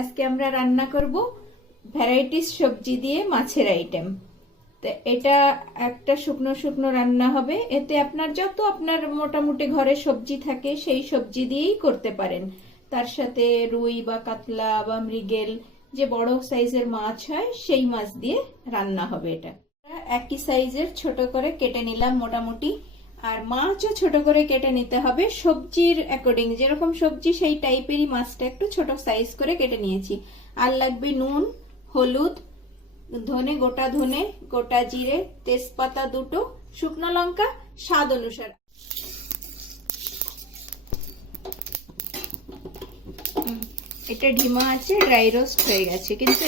আজকে আমরা রান্না করব ভ্যারাইটিস সবজি দিয়ে মাছের আইটেম। তো এটা একটা শুকনো শুকনো রান্না হবে। এতে আপনার যত আপনার মোটামুটি ঘরে সবজি থাকে সেই সবজি দিয়েই করতে পারেন। তার সাথে রুই বা কাতলা বা মৃগেল, যে বড় সাইজের মাছ হয় সেই মাছ দিয়ে রান্না হবে। এটা একই সাইজের ছোট করে কেটে নিলাম মোটামুটি, আর মাছও ছোট করে কেটে নিতে হবে। সবজির অ্যাকর্ডিং যেরকম সবজি সেই টাইপেরই মাছটা একটু ছোট সাইজ করে কেটে নিয়েছি। আর লাগবে নুন, হলুদ, ধনে, গোটা ধনে, গোটা জিরে, তেজপাতা দুটো, শুকনো লঙ্কা স্বাদ অনুসারে। এটা ঢিমা আছে, ড্রাই রোস্ট হয়ে গেছে, কিন্তু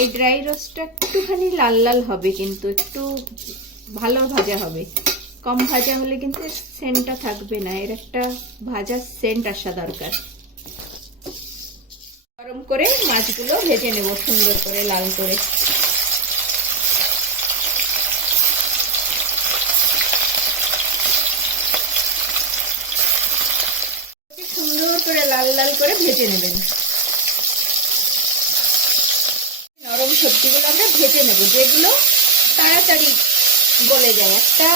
এই ড্রাই রোস্টটা একটুখানি লাল লাল হবে, কিন্তু একটু ভালো ভাজা হবে। কম ভাজা হলে কিন্তু সেন্টটা থাকবে না, এর একটা ভাজা সেন্ট আসা দরকার। গরম করে মাছগুলো ভেজে নেব সুন্দর করে লাল করে। সুন্দর করে লাল লাল করে ভেজে নেবেন। নরম সবজিগুলো আমরা ভেজে নেব, যেগুলো তাড়াতাড়ি গলে যায়। একটা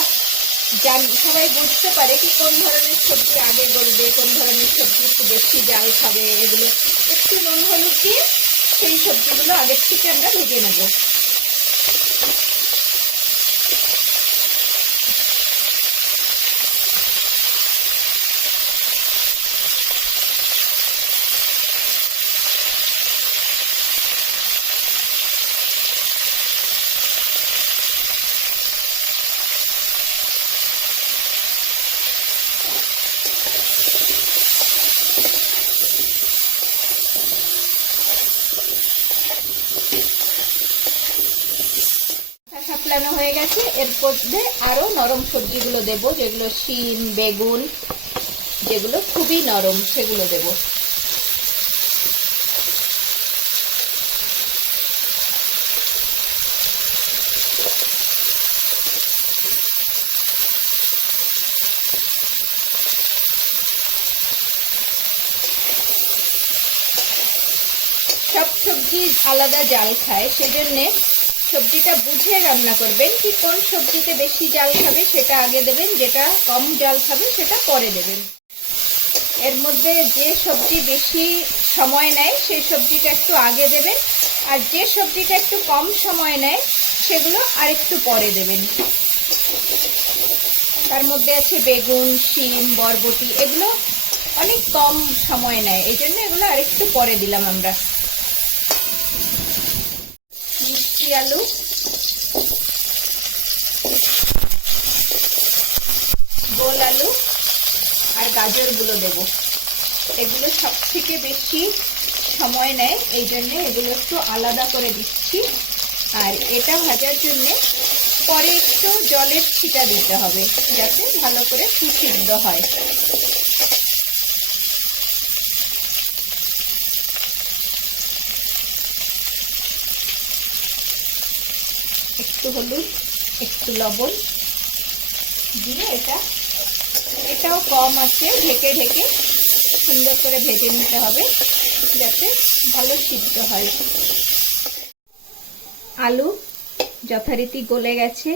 সবাই বুঝতে পারে কি কোন ধরনের সবজি আগে গলবে, কোন ধরনের সবজি একটু বেশি জাল খাবে। এগুলো একটু নুন হলুদ দিয়ে সেই সবজিগুলো আগের থেকে আমরা ভেজে নেব। সাপলানো হয়ে গেছে, এর মধ্যে আরো নরম সবজিগুলো দেব, যেগুলো শিম, বেগুন, যেগুলো খুবই নরম সেগুলো দেব। সব সবজি আলাদা জাল খায়, সেজন্য সবজিটা বুঝে রান্না করবেন কি কোন সবজিতে বেশি জাল খাবে সেটা আগে দেবেন, যেটা কম জাল খাবে সেটা পরে দেবেন। এর মধ্যে যে সবজি বেশি সময় নেয় সেই সবজিটা একটু আগে দেবেন, আর যে সবজিটা একটু কম সময় নেয় সেগুলো আর একটু পরে দেবেন। তার মধ্যে আছে বেগুন, শিম, বরবটি, এগুলো অনেক কম সময় নেয়, এই জন্য এগুলো আর একটু পরে দিলাম আমরা। মিষ্টি আলু, গোল আলু আর গাজরগুলো দেব। এগুলো সব থেকে বেশি সময় নেয়, এই জন্য এগুলো একটু আলাদা করে দিচ্ছি। আর এটা ভাজার জন্য পরে একটু জলের ছিটা দিতে হবে, যাতে ভালো করে সুসিদ্ধ হয়। একটু হলুদ, একটু লবণ দিয়ে এটাও কম আছে ঢেকে ঢেকে সুন্দর করে ভেজে নিতে হবে, যাতে ভালো সিদ্ধ হয়। আলু যথারীতি গলে গেছে।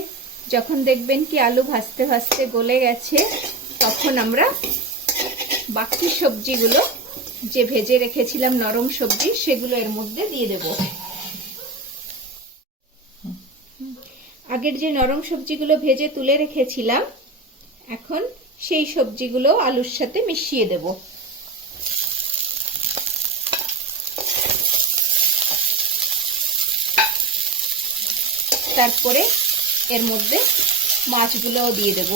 যখন দেখবেন কি আলু ভাজতে ভাজতে গলে গেছে, তখন আমরা বাকি সবজিগুলো যে ভেজে রেখেছিলাম নরম সবজি, সেগুলো এর মধ্যে দিয়ে দেব। আগের যে নরম সবজিগুলো ভেজে তুলে রেখেছিলাম, এখন সেই সবজিগুলো আলুর সাথে মিশিয়ে দেব। তারপরে এর মধ্যে মাছগুলোও দিয়ে দেব।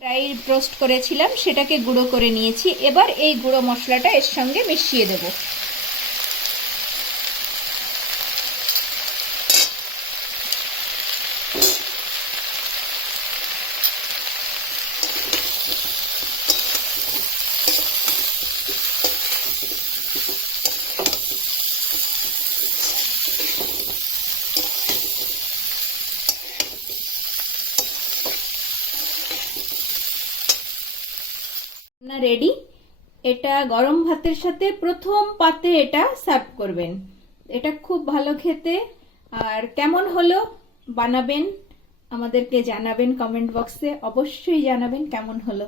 ড্রাই রোস্ট করেছিলাম সেটাকে গুঁড়ো করে নিয়েছি, এবার এই গুঁড়ো মশলাটা এর সঙ্গে মিশিয়ে দেব। রান্না রেডি। এটা গরম ভাতের সাথে প্রথম পাতে এটা সার্ভ করবেন। এটা খুব ভালো খেতে। আর কেমন হলো বানাবেন, আমাদেরকে জানাবেন, কমেন্ট বক্সে অবশ্যই জানাবেন কেমন হলো।